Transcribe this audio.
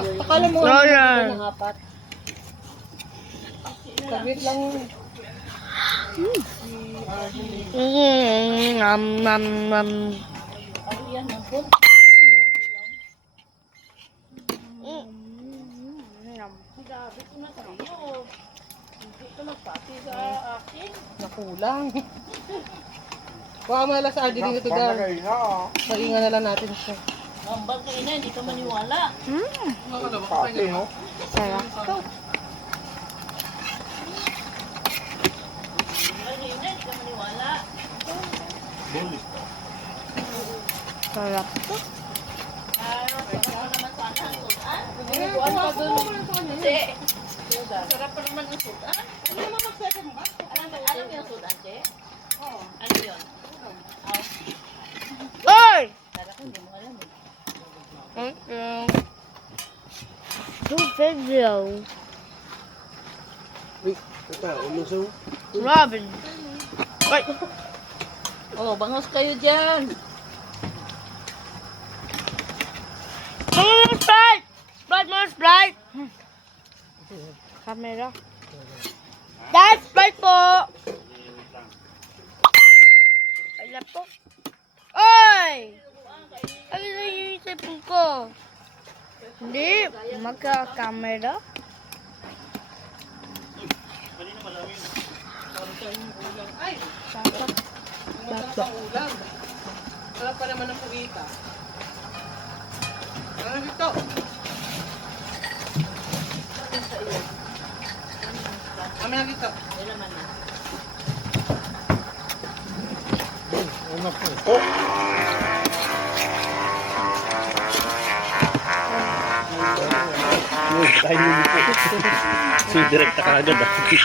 akala mo Oh, yan. ng apat. Saglit lang yun. Nam, nam, nam. Yan, nampun. Grabe ko na sa'yo. Hindi ka nagpati sa akin. Nakulang. Baka malas sa akin dito, Dar. Painga na lang natin siya. Ang bag na ina, hindi ka maniwala. Pati, no? Sarap. Hindi ka maniwala. Sarap. Sarap pa naman ang sudan. Ano naman mag-second ba? Alam mo yung sudan, Che? Oo. Ano yun? Oy! Sarap, hindi mo alam eh. Thank you. Good video. Uy, ito, ulusong. Robin. Oy! Oh, bangos kayo dyan. Mga Sprite! Sprite, mga Sprite! Camera. Dad, Sprite po! Ay, po. Oy! Ano na yung isipin ko? Hindi, magka-camera. Ay! Basta ulam. Wala pa naman ang pugita. Ano dito? Kami na dito. Wala man na. Ano po? Tayo nyo po. So, direkta ka agad. Dapat